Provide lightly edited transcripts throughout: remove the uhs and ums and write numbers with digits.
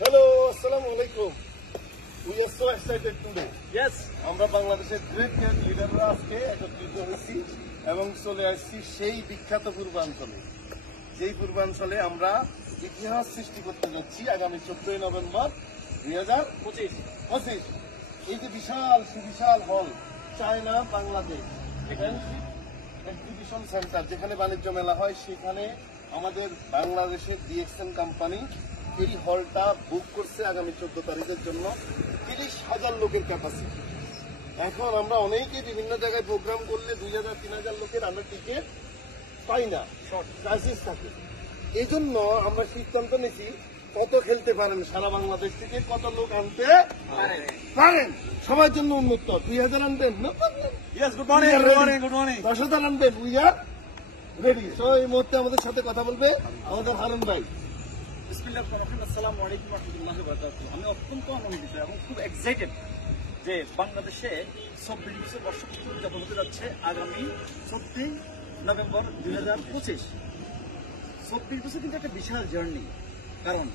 Hello, assalamu alaikum. We are so excited today. Yes. আমরা বাংলাদেশের great great লিডাররা আজকে একত্রিত হয়েছি এবং চলে আসছি সেই বিখ্যাত পূর্বাঞ্চলে। যেই পূর্বাঞ্চলে আমরা ইতিহাস সৃষ্টি করতে যাচ্ছি আগামী 14 নভেম্বর 2025। এই যে বিশাল সুবিশাল হল, চায়না বাংলাদেশ এক্সিবিশন সেন্টার, যেখানে বাণিজ্য মেলা হয়, সেখানে আমাদের বাংলাদেশের ডিএক্সএন কোম্পানি এই হলটা বুক করছে আগামী 14 তারিখের জন্য 30,000 লোকের ক্যাপাসিটি। এখন আমরা অনেকেই বিভিন্ন জায়গায় প্রোগ্রাম করলে 2,000-3,000 লোকের আমরা টিকিট পাই না, ক্রাইসিস থাকে। এই জন্য আমরা সিদ্ধান্ত নিয়েছি কত খেলতে পারেন সারা বাংলাদেশ থেকে, কত লোক আনতে পারেন, সবার জন্য উন্মুক্ত। 2,000 আনবেন, Good morning. 10,000 আনবেন, উই আর রেডি। সো এই মুহূর্তে আমাদের সাথে কথা বলবে আমাদের হারুন ভাই। আসসালামু আলাইকুম ওয়া রাহমাতুল্লাহি ওয়া বারাকাতুহু। আমি অত্যন্ত আনন্দিত এবং খুব এক্সাইটেড যে বাংলাদেশে 24 বছর বর্ষপূর্তি উদযাপন হতে যাচ্ছে আগামী 14 নভেম্বর 2025। 24 বছর কিন্তু একটা বিশাল জার্নি, কারণ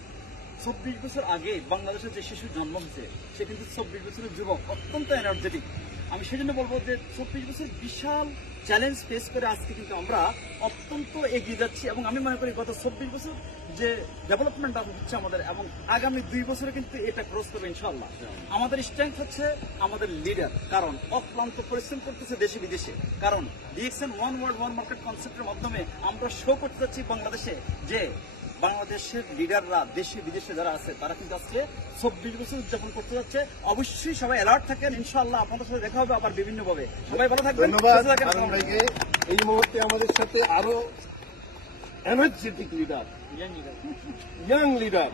24 বছর আগে বাংলাদেশের যে শিশু জন্ম হয়েছে সে কিন্তু 24 বছরের যুবক, অত্যন্ত এনার্জেটিক। আমি সেজন্য বলবো যে 24 বছর বিশাল চ্যালেঞ্জ ফেস করে আজকে কিন্তু আমরা অত্যন্ত এগিয়ে যাচ্ছি এবং আমি মনে করি গত 24 বছর যে ডেভেলপমেন্ট হচ্ছে আমাদের, এবং আগামী 2 বছরে কিন্তু এটা ক্রস করবে ইনশাআল্লাহ। আমাদের স্ট্রেংথ হচ্ছে আমাদের লিডার, কারণ অক্লান্ত পরিশ্রম করতেছে দেশে বিদেশে। কারণ DXN one world one market কনসেপ্টের মাধ্যমে আমরা শো করতে যাচ্ছি বাংলাদেশে যে বাংলাদেশের লিডাররা দেশে বিদেশে যারা আছে তারা কিন্তু আজকে 24 বছর উদযাপন করতে যাচ্ছে। অবশ্যই সবাই অ্যালার্ট থাকেন, ইনশাআল্লাহ আপনাদের সাথে দেখা হবে আবার বিভিন্নভাবে। সবাই ভালো থাকবেন। ধন্যবাদ হারুন ভাইকে। এই মুহূর্তে আমাদের সাথে আরো এনার্জেটিক লিডার, ইয়াং লিডার,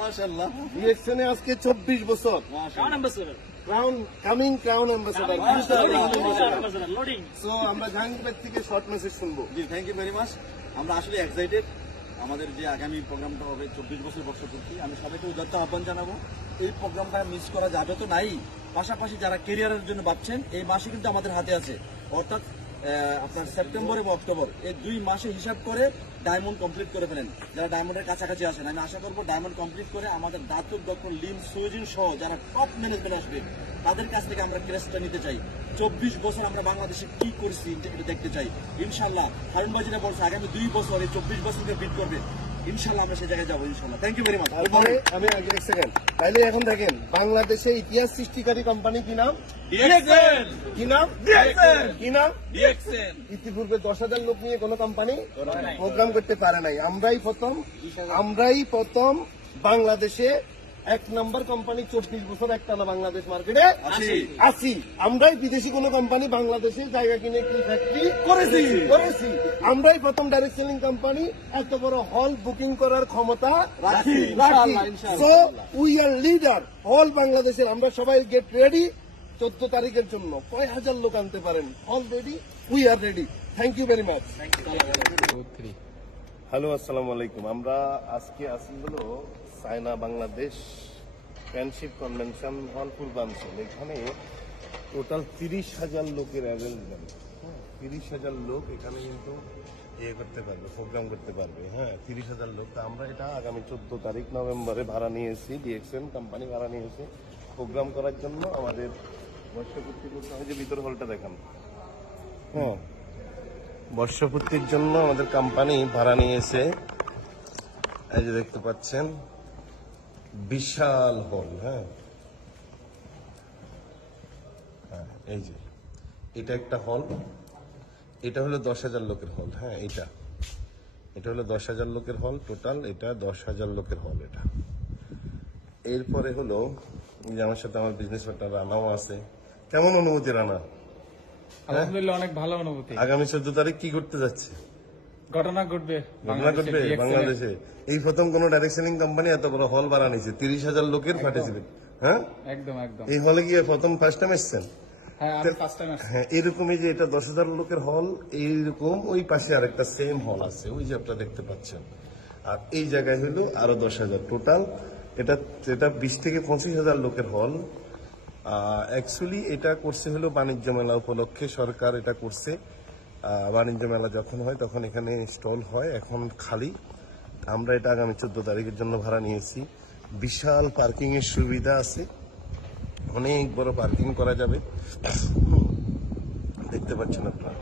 মাশাআল্লাহ। ডিএক্সএন এ আজকে 24 বছর, ক্রাউন অ্যাম্বাসেডর। সো আমরা জাহাঙ্গীর থেকে শর্ট মেসেজ শুনবো। জি, থ্যাংক ইউ ভেরি মাচ। আমরা আসলে এক্সাইটেড আমাদের যে আগামী প্রোগ্রামটা হবে 24 বছর বর্ষপূর্তি। আমি সবাইকে উদাত্ত আহ্বান জানাবো, এই প্রোগ্রামটা মিস করা যাবে তো নাই। পাশাপাশি যারা কেরিয়ারের জন্য ভাবছেন, এই মাসে কিন্তু আমাদের হাতে আছে, অর্থাৎ আপনার সেপ্টেম্বর এবং অক্টোবর, এই 2 মাসে হিসাব করে ডায়মন্ড কমপ্লিট করে ফেলেন। যারা ডায়মন্ডের কাছাকাছি আসেন, আমি আশা করবো ডায়মন্ড কমপ্লিট করে আমাদের দাতুক ডক্টর লিম সুজিন সহ যারা টপ ম্যানেজমেন্ট আসবে তাদের কাছ থেকে আমরা ক্রেস্টটা নিতে চাই। 24 বছর আমরা বাংলাদেশে কি করছি এটা দেখতে চাই। ইনশাল্লাহ হারুন ভাই যেটা বলছে, আগামী 2 বছর এই 24 বছরকে বিট করবে, ইনশাল্লাহ আমরা সেই জায়গায় যাবো ইনশাল্লাহ। Thank you very much. তারপরে আমি আগে এক সেকেন্ড, তাইলে এখন দেখেন বাংলাদেশে ইতিহাস সৃষ্টিকারী কোম্পানি কি নাম? ডিএক্সএন। কি নাম? ডিএক্সএন। কি নাম? ডিএক্সএন। ইতিপূর্বে 10,000 লোক নিয়ে কোনো কোম্পানি প্রোগ্রাম করতে পারে নাই। আমরাই প্রথম বাংলাদেশে 1 নম্বর কোম্পানি 24 বছর একটানা বাংলাদেশ মার্কেটে আসি। আমরাই বিদেশি কোন কোম্পানি বাংলাদেশে জায়গা কিনে কি ফ্যাক্টরি করেছি। আমরাই প্রথম ডাইরেক্ট সেলিং কোম্পানি এত বড় হল বুকিং করার ক্ষমতা রাখি। সো উই আর লিডার হল বাংলাদেশের। আমরা সবাই গেট রেডি 14 তারিখের জন্য। কয় হাজার লোক আনতে পারেন, hall ready, we are ready. Thank you very much. Hello, আসসালামু আলাইকুম। আমরা আজকে আসি হলো China Bangladesh friendship convention hall পূর্বাঞ্চল। এখানে টোটাল 30,000 লোকের অ্যারেঞ্জমেন্ট। 30,000 লোক এখানে কিন্তু করতে পারবে, প্রোগ্রাম করতে পারবে। 30,000 লোক। তা আমরা এটা আগামী 14 তারিখ নভেম্বরে ভাড়া নিয়েছি, ডিএক্সএন কোম্পানি ভাড়া নিয়েছে প্রোগ্রাম করার জন্য। আমাদের বর্ষপূর্তি করতে হয়, যে ভিতর হলটা দেখান। বর্ষপূর্তির জন্য আমাদের কোম্পানি ভাড়া নিয়েছে। এই যে দেখতে পাচ্ছেন বিশাল হল। এই যে এটা একটা হল, এটা হলো 10,000 লোকের হল। এটা হলো 10,000 লোকের হল টোটাল। এটা 10,000 লোকের হল এটা। এরপরে হলো যে আমার সাথে আমার বিজনেস পার্টনার রানাও আছে। কেমন অনুভূতি রানা? আলহামদুলিল্লাহ, অনেক ভালো অনুভূতি। আগামী 14 তারিখ কি করতে যাচ্ছে? ঘটনা ঘটবে বাংলাদেশে। এই প্রথম কোন ডাইরেক্ট সেলিং কোম্পানি এত বড় হল ভাড়া নিয়েছে, 30,000 লোকের পার্টিসিপেট। একদম। এই হলে গিয়ে প্রথম ফার্স্ট টাইম এসছেন? এরকমই যে এটা 10,000 লোকের হল, এইরকম ওই পাশে আরেকটা সেম হল আছে, ওই যে আপনারা দেখতে পাচ্ছেন। আর এই জায়গায় হলো আরো 10,000 টোটাল। এটা 20 থেকে 25,000 লোকের হল। অ্যাকচুয়ালি এটা করছে হলো বাণিজ্য মেলা উপলক্ষে, সরকার এটা করছে। বাণিজ্য মেলা যখন হয় তখন এখানে স্টল হয়, এখন খালি। আমরা এটা আগামী 14 তারিখের জন্য ভাড়া নিয়েছি। বিশাল পার্কিং এর সুবিধা আছে, অনেক বড় পার্কিং করা যাবে। দেখতে পাচ্ছেন আপনারা,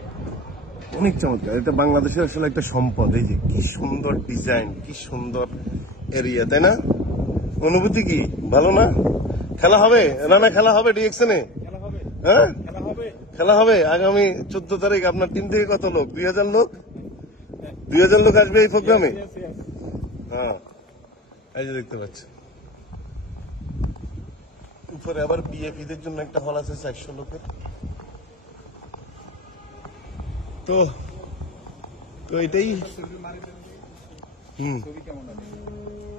অনেক চমৎকার। এটা বাংলাদেশের আসলে একটা সম্পদ। এই যে কি সুন্দর ডিজাইন, কি সুন্দর এরিয়া, তাই না? অনুভূতি কি ভালো না? খেলা হবে রানা, খেলা হবে ডিএক্সনে, হ্যাঁ খেলা হবে আগামী 14 তারিখ। আপনার টিম থেকে কত লোক? 2000 লোক, 2000 লোক আসবে এই প্রোগ্রামে। হ্যাঁ, এই যে দেখতে পাচ্ছেন উপরে আবার বিএপিদের জন্য একটা হল আছে 400 লোকের। তো তো এটাই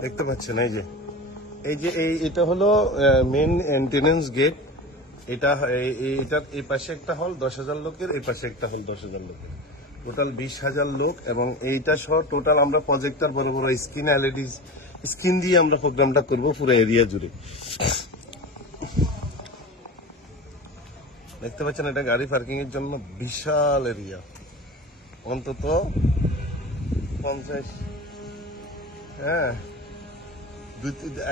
দেখতে পাচ্ছেন। এটা হলো মেন এন্ট্রেন্স গেট। এটার এই পাশে একটা হল 10,000 লোকের, এই পাশে একটা হল 10,000 লোকের, টোটাল 20,000 লোক। এবং এইটা সহ টোটাল আমরা প্রজেক্টর বড় বড় স্ক্রিন, এলইডি স্ক্রিন দিয়ে আমরা প্রোগ্রামটা করব পুরো এরিয়া জুড়ে। দেখতে পাচ্ছেন এটা গাড়ি পার্কিং এর জন্য বিশাল এরিয়া, অন্তত 50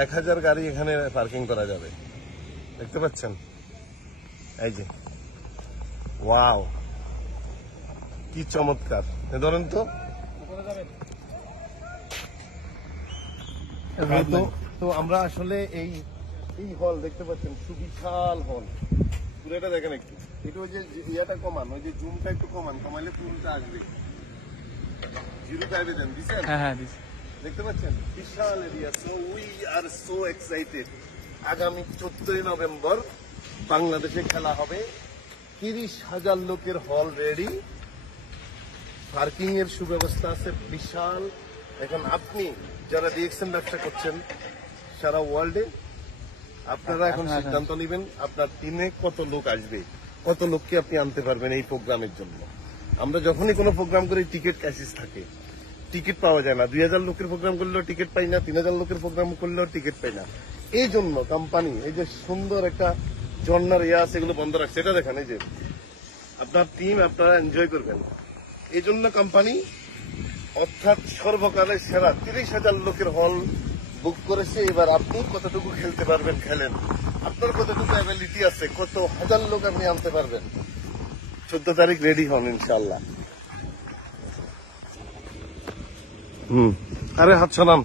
1000 গাড়ি এখানে পার্কিং করা যাবে। দেখতে পাচ্ছেন এই যে, ওয়াও কি চমৎকার। ধরেন তো তো আমরা আসলে এই হল দেখতে পাচ্ছেন, সুবিশাল হল। পুরোটা দেখেন একটু, এটা ওই যে ইয়াটা কমান, ওই যে জুমটা একটু কমাইলে পুরোটা আসবে। 0.5 দেন, দিচ্ছেন? হ্যাঁ দিস। দেখতে পাচ্ছেন বিশাল area. So we are so excited. আগামী 14 নভেম্বর বাংলাদেশে খেলা হবে। 30,000 লোকের হল রেডি, পার্কিং এর সুব্যবস্থা আছে বিশাল। এখন আপনি যারা ডিএক্সএন ব্যবসা করছেন সারা ওয়ার্ল্ডে, আপনারা এখন সিদ্ধান্ত নেবেন আপনার টিমে কত লোক আসবে, কত লোককে আপনি আনতে পারবেন এই প্রোগ্রামের জন্য। আমরা যখনই কোনো প্রোগ্রাম করি টিকিট ক্রাইসিস থাকে, টিকিট পাওয়া যায় না। 2000 লোকের প্রোগ্রাম করলেও টিকিট পাই না, 3000 লোকের প্রোগ্রাম করলেও টিকিট পাই না। এই জন্য কোম্পানি এই যে সুন্দর একটা ঝর্ণার ইয়া আছে, এগুলো বন্ধ রাখছে। এটা দেখেন, এই যে আপনার টিম আপনারা এনজয় করবেন, এই জন্য কোম্পানি অর্থাৎ সর্বকালের সেরা 30,000 লোকের হল বুক করেছে। এবার আপনি কতটুকু খেলতে পারবেন খেলেন, আপনার কতটুকু অ্যাবিলিটি আছে, কত হাজার লোক আপনি আনতে পারবেন। 14 তারিখ রেডি হন ইনশাল্লাহ। আরে হাত ছাড়ান।